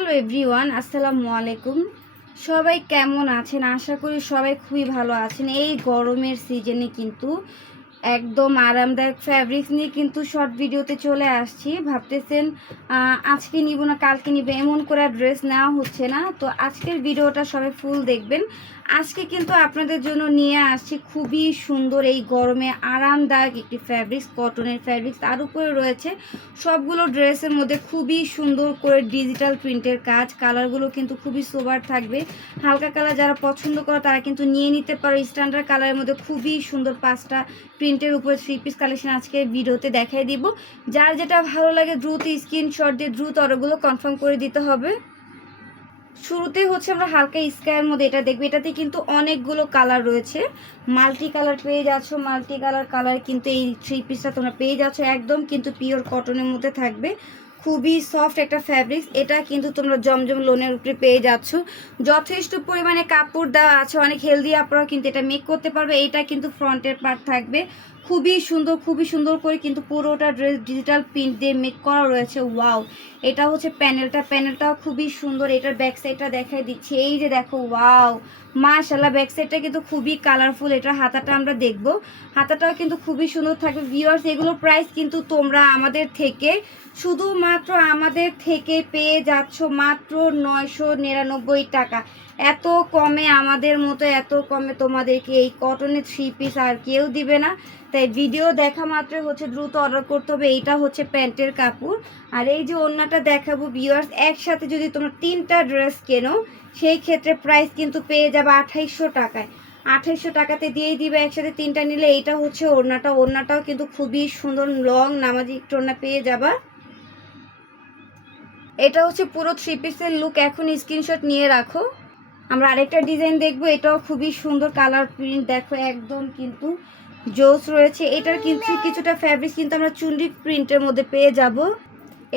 Hello everyone, আসসালামু আলাইকুম। সবাই কেমন আছেন? আশা করি সবাই খুবই ভালো আছেন। এই গরমের সিজনে কিন্তু একদম আরামদায়ক ফ্যাব্রিক্স নিয়ে কিন্তু শর্ট ভিডিওতে চলে আসছি। ভাবতেছেন আজকে নিব না, কালকে নিবে, এমন করে ড্রেস নেওয়া হচ্ছে না। তো আজকের ভিডিওটা সবাই ফুল দেখবেন। আজকে কিন্তু আপনাদের জন্য নিয়ে আসছি খুবই সুন্দর এই গরমে আরামদায়ক একটি ফ্যাব্রিক্স কটনের ফ্যাব্রিক্স তার উপরে রয়েছে সবগুলো ড্রেসের মধ্যে খুবই সুন্দর করে ডিজিটাল প্রিন্টের কাজ। কালারগুলো কিন্তু খুবই সোবার থাকবে। হালকা কালার যারা পছন্দ করে তারা কিন্তু নিয়ে নিতে পারো। স্ট্যান্ডার্ড কালারের মধ্যে খুবই সুন্দর পাঁচটা প্রিন্টের উপরে থ্রি পিস কালেকশন আজকে ভিডিওতে দেখাই দিব। যার যেটা ভালো লাগে, দ্রুত স্ক্রিনশট দিয়ে দ্রুত অর্ডারগুলো কনফার্ম করে দিতে হবে। শুরুতে হচ্ছে আমরা হালকা স্কাইয়ের মধ্যে এটা দেখবে। এটাতে কিন্তু অনেকগুলো কালার রয়েছে। মাল্টি কালার পেয়ে যাচ্ছ, মাল্টি কালার কালার কিন্তু এই থ্রি পিসটা তোমরা পেয়ে যাচ্ছ। একদম কিন্তু পিওর কটনের মধ্যে থাকবে। খুবই সফট একটা ফ্যাব্রিক্স এটা কিন্তু তোমরা জমজম লোনের উপরে পেয়ে যাচ্ছ। যথেষ্ট পরিমাণে কাপড় দেওয়া আছে। অনেক হেলদি আপনারাও কিন্তু এটা মেক করতে পারবে। এটা কিন্তু ফ্রন্টের পার্ট থাকবে। খুবই সুন্দর খুবই সুন্দর করে কিন্তু পুরোটা ড্রেস ডিজিটাল প্রিন্ট দিয়ে মেক করা রয়েছে। ওয়াও এটা হচ্ছে প্যানেলটা। প্যানেলটাও খুবই সুন্দর। এটার ব্যাক সাইডটা দেখাই দিচ্ছি। এই যে দেখো ওয়াও মাশাল্লাহ ব্যাক সাইডটা কিন্তু খুবই কালারফুল এটা হাতাটা আমরা দেখব। হাতাটাও কিন্তু খুবই সুন্দর থাকবে। ভিউয়ার্স এগুলোর প্রাইস কিন্তু তোমরা আমাদের থেকে শুধুমাত্র আমাদের থেকে পেয়ে যাচ্ছ মাত্র নয়শো নিরানব্বই টাকা। এত কমে আমাদের মতো, এত কমে তোমাদেরকে এই কটনের থ্রি পিস আর কেউ দিবে না। তাই ভিডিও দেখা মাত্র হচ্ছে, দ্রুত অর্ডার করতে হবে। এইটা হচ্ছে প্যান্টের কাপড়। আর এই যে অন্যটা দেখাবো ভিউয়ার্স একসাথে যদি তোমরা তিনটা ড্রেস কেনো, সেই ক্ষেত্রে প্রাইস কিন্তু পেয়ে যাবে আঠাইশশো টাকায়। আঠাইশশো টাকাতে দিয়েই দিবে একসাথে তিনটা নিলে। এইটা হচ্ছে ওড়নাটা। ওড়নাটাও কিন্তু খুবই সুন্দর লং নামাজি ওড়না পেয়ে যাবা। এটা হচ্ছে পুরো থ্রি পিসের লুক এখন স্ক্রিনশট নিয়ে রাখো। আমরা আরেকটা ডিজাইন দেখব, এটাও খুবই সুন্দর কালার প্রিন্ট দেখো একদম কিন্তু জোস রয়েছে। এটার কিন্তু কিছুটা ফ্যাব্রিক কিন্তু আমরা চুন্ডি প্রিন্টের মধ্যে পেয়ে যাব।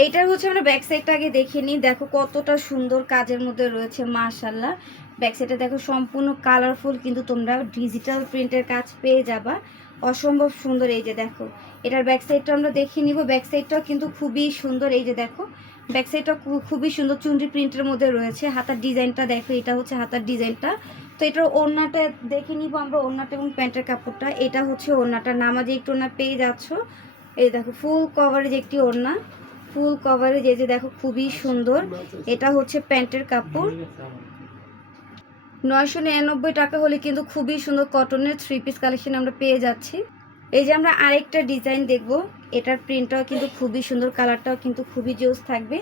এইটার হচ্ছে আমরা ব্যাক সাইডটা আগে দেখে নিই। দেখো কতটা সুন্দর কাজের মধ্যে রয়েছে মাশাল্লাহ ব্যাক সাইডে দেখো সম্পূর্ণ কালারফুল কিন্তু তোমরা ডিজিটাল প্রিন্টের কাজ পেয়ে যাবা। অসম্ভব সুন্দর, এই যে দেখো। এটার ব্যাক সাইডটা আমরা দেখে নিব। ব্যাক সাইডটাও কিন্তু খুবই সুন্দর, এই যে দেখো। ব্যাক সাইডটা খুবই সুন্দর চুনরি প্রিন্টের মধ্যে রয়েছে। হাতার ডিজাইনটা দেখো, এটা হচ্ছে হাতার ডিজাইনটা। তো এটার ওড়নাটা দেখে নিব আমরা, ওড়নাটা এবং প্যান্টের কাপড়টা। এটা হচ্ছে ওড়নাটা নামাজে একটু ওড়না পেয়ে যাচ্ছ। এই দেখো ফুল কভারেজ একটি ওড়না। ফুল কভারেজ এই যে দেখো, খুবই সুন্দর। এটা হচ্ছে প্যান্টের কাপড়। নয়শো নিরানব্বই টাকা হলে কিন্তু খুবই সুন্দর কটনের থ্রি পিস কালেকশন আমরা পেয়ে যাচ্ছি। এই যে আমরা আরেকটা ডিজাইন দেখব। এটার প্রিন্টটাও কিন্তু খুবই সুন্দর কালারটাও কিন্তু খুবই জোস থাকবে।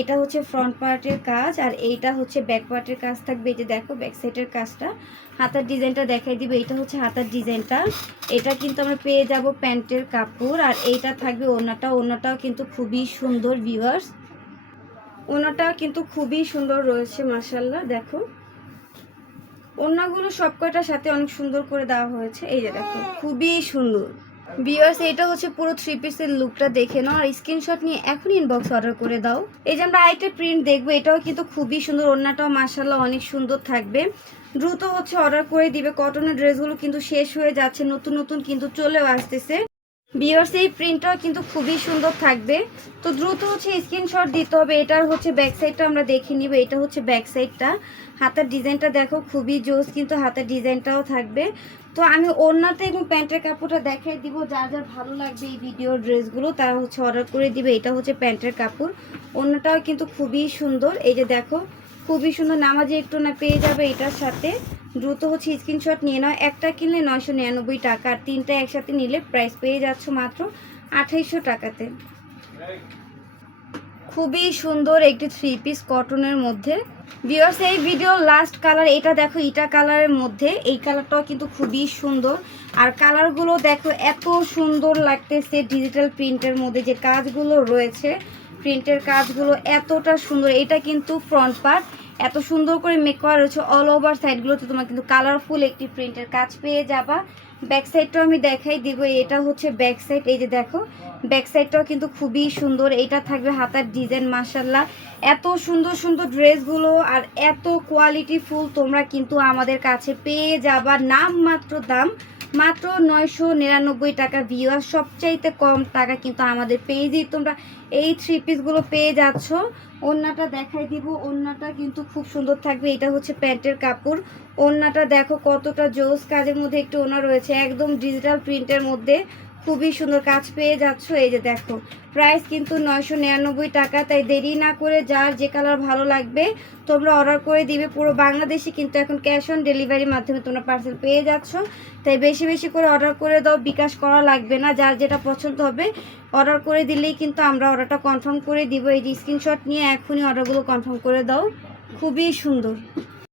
এটা হচ্ছে ফ্রন্ট পার্টের কাজ আর এইটা হচ্ছে ব্যাক পার্টের কাজ থাকবে। এই যে দেখো ব্যাক সাইডের কাজটা। হাতার ডিজাইনটা দেখাই দিবে এটা হচ্ছে হাতার ডিজাইনটা। এটা কিন্তু আমরা পেয়ে যাব প্যান্টের কাপড় আর এইটা থাকবে ওনাটা ওনাটাও কিন্তু খুবই সুন্দর ভিউয়ার্স ওনাটাও কিন্তু খুবই সুন্দর রয়েছে মাসাল্লাহ দেখো। ওড়নাগুলো সব কয়টার সাথে অনেক সুন্দর করে দেওয়া হয়েছে। এই যে দেখো, খুবই সুন্দর। বিয়ার্স এটা হচ্ছে পুরো থ্রি পিসের লুকটা দেখে নাও আর স্ক্রিনশট নিয়ে এখন ইনবক্স অর্ডার করে দাও। এই যে আমরা আরেকটা প্রিন্ট দেখব, এটাও কিন্তু খুবই সুন্দর, ওড়নাটাও মাসাল্লাহ অনেক সুন্দর থাকবে। দ্রুত হচ্ছে অর্ডার করে দিবে। কটনের ড্রেসগুলো কিন্তু শেষ হয়ে যাচ্ছে, নতুন নতুন কিন্তু চলেও আসতেছে। বিয়ার্স এই প্রিন্টটাও কিন্তু খুবই সুন্দর থাকবে। তো দ্রুত হচ্ছে স্ক্রিনশট দিতে হবে। এটার হচ্ছে ব্যাক সাইডটা আমরা দেখে নিব। এটা হচ্ছে ব্যাক সাইডটা হাতের ডিজাইনটা দেখো, খুবই জোস কিন্তু হাতের ডিজাইনটাও থাকবে। তো আমি ওড়নাতে এবং প্যান্টের কাপড়টা দেখাই দিব। যার যার ভালো লাগবে এই ভিডিওর ড্রেসগুলো তারা হচ্ছে অর্ডার করে দিবে। এটা হচ্ছে প্যান্টের কাপড়। ওড়নাটাও কিন্তু খুবই সুন্দর। এই যে দেখো, খুবই সুন্দর। নামাজে একটু না পেয়ে যাবে এটার সাথে। দ্রুত হচ্ছে স্ক্রিনশট নিয়ে নাও। একটা কিনলে নয়শো নিরানব্বই টাকা, আর তিনটা একসাথে নিলে প্রাইস পেয়ে যাচ্ছ মাত্র আঠাইশো টাকাতে। খুবই সুন্দর একটি থ্রি পিস কটনের মধ্যে। ভিউয়ার্স এই ভিডিও লাস্ট কালার এটা দেখো ইটা কালারের মধ্যে। এই কালারটাও কিন্তু খুবই সুন্দর। আর কালারগুলো দেখো, এত সুন্দর লাগতেছে ডিজিটাল প্রিন্টের মধ্যে যে কাজগুলো রয়েছে। প্রিন্টের কাজগুলো এতটা সুন্দর। এটা কিন্তু ফ্রন্ট পার্ট এত সুন্দর করে মেক করা রয়েছে অল ওভার সাইডগুলোতে তোমার কিন্তু কালারফুল একটি প্রিন্টের কাজ পেয়ে যাবা। ব্যাক সাইডটাও আমি দেখাই দিব, এটা হচ্ছে ব্যাক সাইড এই যে দেখো। ব্যাক সাইডটাও কিন্তু খুবই সুন্দর এইটা থাকবে হাতার ডিজাইন মাসাল্লাহ এত সুন্দর সুন্দর ড্রেসগুলো আর এত কোয়ালিটি ফুল তোমরা কিন্তু আমাদের কাছে পেয়ে যাবা। নাম মাত্র দাম মাত্র নয়শো নিরানব্বই টাকা ভিউয়ার সবচাইতে কম টাকা কিন্তু আমাদের পেজেই তোমরা এই থ্রি পিসগুলো পেয়ে যাচ্ছ। ওড়নাটা দেখাই দিব। ওড়নাটা কিন্তু খুব সুন্দর থাকবে। এটা হচ্ছে প্যান্টের কাপড়। ওড়নাটা দেখো কতটা জোস। কাজের মধ্যে একটু ওনা রয়েছে। একদম ডিজিটাল প্রিন্টের মধ্যে। খুবই সুন্দর কাজ পেয়ে যাচ্ছ। এই যে দেখো প্রাইস কিন্তু নয়শো নিরানব্বই টাকা, তাই দেরি না করে যার যে কালার ভালো লাগবে, তোমরা অর্ডার করে দিবে। পুরো বাংলাদেশে কিন্তু এখন ক্যাশ অন ডেলিভারির মাধ্যমে তোমরা পার্সেল পেয়ে যাচ্ছ। তাই বেশি বেশি করে অর্ডার করে দাও, বিকাশ করা লাগবে না। যার যেটা পছন্দ হবে অর্ডার করে দিলেই কিন্তু আমরা অর্ডারটা কনফার্ম করে দিব। এই যে স্ক্রিনশট নিয়ে এখনই অর্ডারগুলো কনফার্ম করে দাও। খুবই সুন্দর।